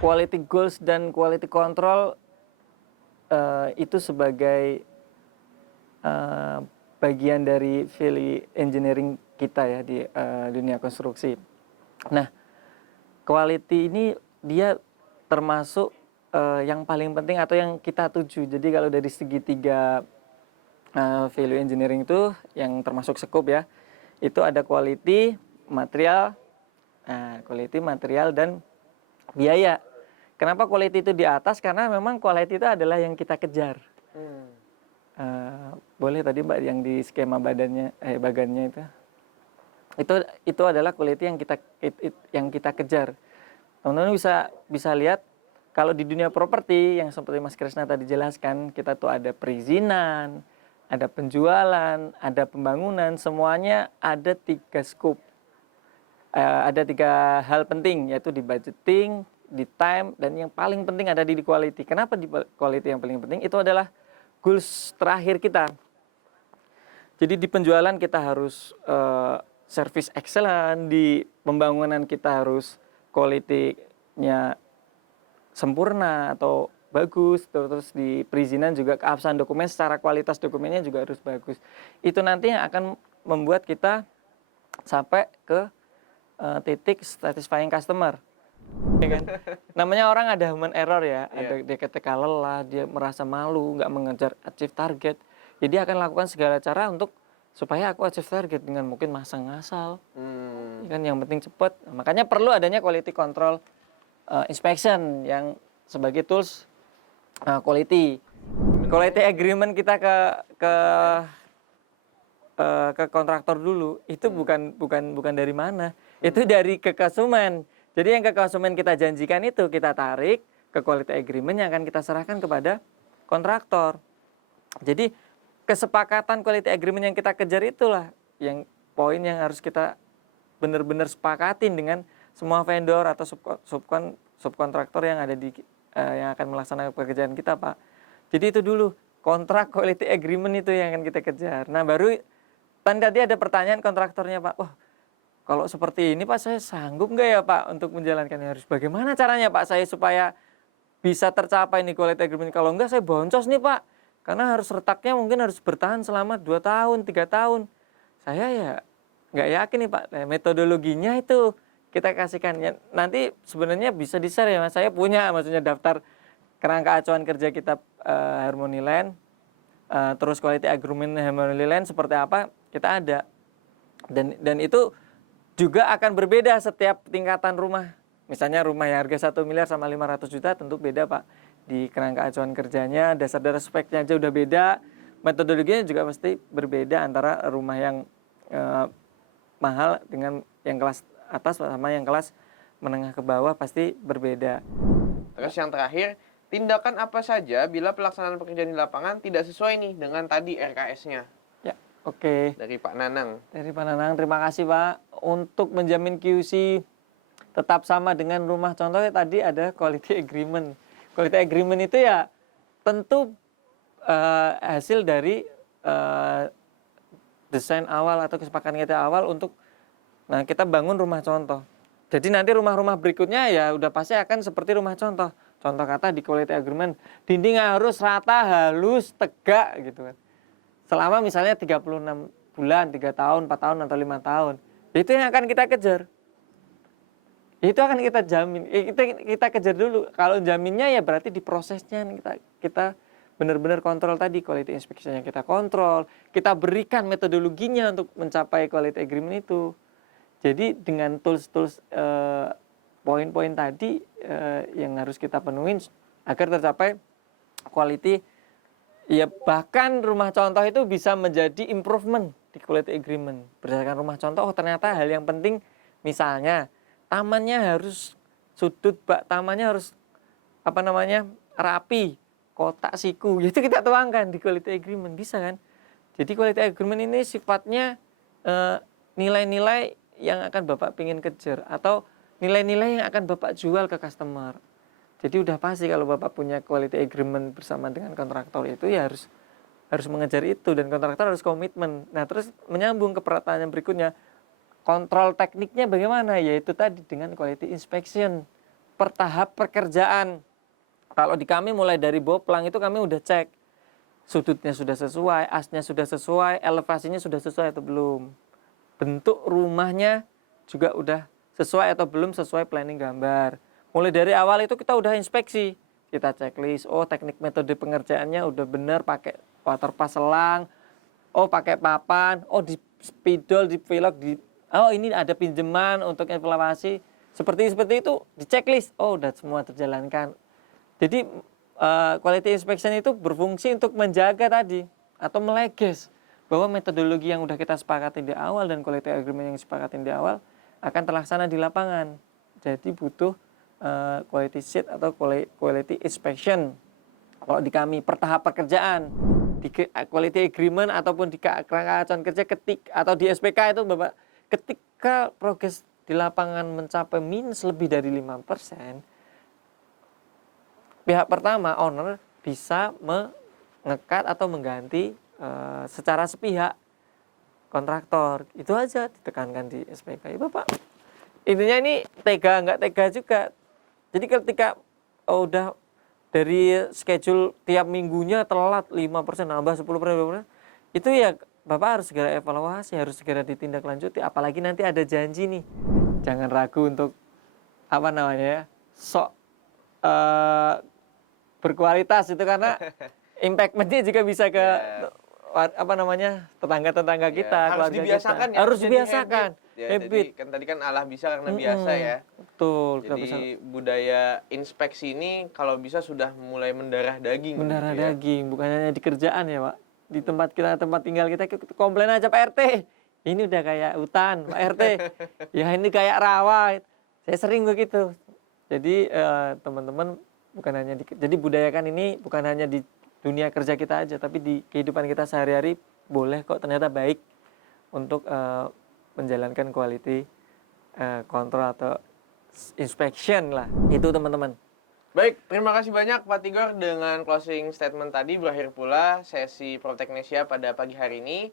quality goals dan quality control itu sebagai bagian dari value engineering kita ya di dunia konstruksi. Nah, quality ini dia termasuk yang paling penting atau yang kita tuju. Jadi kalau dari segitiga value engineering itu yang termasuk scope ya, itu ada quality, material, quality, material, dan biaya. Kenapa quality itu di atas? Karena memang quality itu adalah yang kita kejar. Boleh tadi Mbak yang di skema bagannya itu adalah quality yang kita kejar. Teman-teman bisa lihat kalau di dunia properti yang seperti Mas Krisna tadi jelaskan, kita tuh ada perizinan, ada penjualan, ada pembangunan, semuanya ada 3 scope. Ada 3 hal penting, yaitu di budgeting, di time, dan yang paling penting ada di quality. Kenapa di quality yang paling penting? Itu adalah goals terakhir kita. Jadi di penjualan kita harus service excellent, di pembangunan kita harus quality-nya sempurna atau bagus, terus di perizinan juga keabsahan dokumen secara kualitas dokumennya juga harus bagus. Itu nanti yang akan membuat kita sampai ke titik satisfying customer. Ya kan? Namanya orang ada human error ya, ada dia ketika lelah, dia merasa malu, nggak mengejar achieve target. Jadi akan lakukan segala cara untuk supaya aku achieve target dengan mungkin masang ngasal. Kan yang penting cepat. Nah, makanya perlu adanya quality control inspection yang sebagai tools quality agreement kita ke kontraktor dulu itu bukan dari mana, itu dari ke konsumen. Jadi yang ke konsumen kita janjikan itu kita tarik ke quality agreement yang akan kita serahkan kepada kontraktor. Jadi kesepakatan quality agreement yang kita kejar itulah yang poin yang harus kita benar-benar sepakatin dengan semua vendor atau subkontraktor yang ada di yang akan melaksanakan pekerjaan kita, Pak. Jadi itu dulu kontrak quality agreement itu yang akan kita kejar. Nah, baru tadi ada pertanyaan kontraktornya, Pak. Wah, kalau seperti ini Pak, saya sanggup nggak ya Pak untuk menjalankannya? Harus bagaimana caranya Pak saya supaya bisa tercapai nih quality agreement? Kalau enggak saya boncos nih Pak. Karena harus retaknya mungkin harus bertahan selama 2 tahun, 3 tahun. Saya ya nggak yakin nih Pak. Nah, metodologinya itu kita kasihkan. Ya, nanti sebenarnya bisa di-share ya Mas. Saya punya maksudnya daftar kerangka acuan kerja kita Harmony Land. Terus quality agreement Harmony Land seperti apa kita ada. Dan itu juga akan berbeda setiap tingkatan rumah. Misalnya rumah yang harga 1 miliar sama 500 juta tentu beda Pak. Di kerangka acuan kerjanya, dasar-dasar speknya aja udah beda. Metodologinya juga pasti berbeda antara rumah yang mahal dengan yang kelas atas sama yang kelas menengah ke bawah pasti berbeda. Terus yang terakhir, tindakan apa saja bila pelaksanaan pekerjaan di lapangan tidak sesuai nih dengan tadi RKS-nya? Ya, oke. Dari Pak Nanang. Dari Pak Nanang, terima kasih Pak. Untuk menjamin QC tetap sama dengan rumah contohnya tadi ada quality agreement. Quality agreement itu ya tentu hasil dari desain awal atau kesepakatan kita awal untuk kita bangun rumah contoh. Jadi nanti rumah-rumah berikutnya ya udah pasti akan seperti rumah contoh. Contoh kata di quality agreement, dinding harus rata, halus, tegak gitu kan. Selama misalnya 36 bulan, 3 tahun, 4 tahun, atau 5 tahun. Itu yang akan kita kejar. Itu akan kita jamin. Kita kejar dulu. Kalau jaminnya ya berarti di prosesnya kita benar-benar kontrol tadi. Quality inspection yang kita kontrol. Kita berikan metodologinya untuk mencapai quality agreement itu. Jadi dengan tools-tools poin-poin tadi yang harus kita penuhin agar tercapai quality. Ya bahkan rumah contoh itu bisa menjadi improvement di quality agreement. Berdasarkan rumah contoh, ternyata hal yang penting misalnya tamannya harus sudut, tamannya harus rapi, kotak siku. Itu kita tuangkan di quality agreement, bisa kan? Jadi quality agreement ini sifatnya nilai-nilai yang akan Bapak ingin kejar atau nilai-nilai yang akan Bapak jual ke customer. Jadi udah pasti kalau Bapak punya quality agreement bersama dengan kontraktor itu ya harus mengejar itu dan kontraktor harus komitmen. Nah, terus menyambung ke pertanyaan berikutnya, kontrol tekniknya bagaimana? Yaitu tadi dengan quality inspection. per tahap pekerjaan. Kalau di kami mulai dari boplang itu kami udah cek sudutnya sudah sesuai, asnya sudah sesuai, elevasinya sudah sesuai atau belum. Bentuk rumahnya juga udah sesuai atau belum sesuai planning gambar. Mulai dari awal itu kita udah inspeksi, kita checklist, oh teknik metode pengerjaannya udah bener, pakai waterpass selang, oh pakai papan, oh di spidol, di velg, oh ini ada pinjaman untuk evaluasi, seperti itu di checklist, oh udah semua terjalankan. Jadi quality inspection itu berfungsi untuk menjaga tadi atau meleges bahwa metodologi yang udah kita sepakatin di awal dan quality agreement yang disepakatin di awal akan terlaksana di lapangan. Jadi butuh quality sheet atau quality inspection. Kalau di kami per tahap pekerjaan, di quality agreement ataupun di kerangka acuan kerja atau di SPK itu Bapak, ketika progres di lapangan mencapai minus lebih dari 5%, pihak pertama owner bisa mengekat atau mengganti secara sepihak kontraktor. Itu aja ditekankan di SPK. Ya, Bapak, intinya ini tega nggak tega juga. Jadi ketika udah dari schedule tiap minggunya telat 5%, nambah 10%, 20%, itu ya Bapak harus segera evaluasi, harus segera ditindaklanjuti. Apalagi nanti ada janji nih. Jangan ragu untuk sok berkualitas itu, karena impactmentnya juga bisa ke tetangga-tetangga kita, harus keluarga dibiasakan kita. ya, Harus dibiasakan. Jadi kan tadi kan Allah bisa karena biasa ya. Betul. Jadi budaya inspeksi ini kalau bisa sudah mulai mendarah daging. Mendarah gitu ya. daging, bukan hanya di kerjaan ya Pak. Di tempat kita, tempat tinggal kita komplain aja Pak RT. Ini udah kayak hutan Pak RT. Ya ini kayak rawa. Saya sering begitu. Jadi teman-teman, bukan hanya jadi budayakan ini bukan hanya di dunia kerja kita aja, tapi di kehidupan kita sehari-hari boleh kok ternyata baik untuk menjalankan quality control atau inspection lah. Itu teman-teman. Baik, terima kasih banyak Pak Tigor dengan closing statement tadi. Berakhir pula sesi Propteknesia pada pagi hari ini.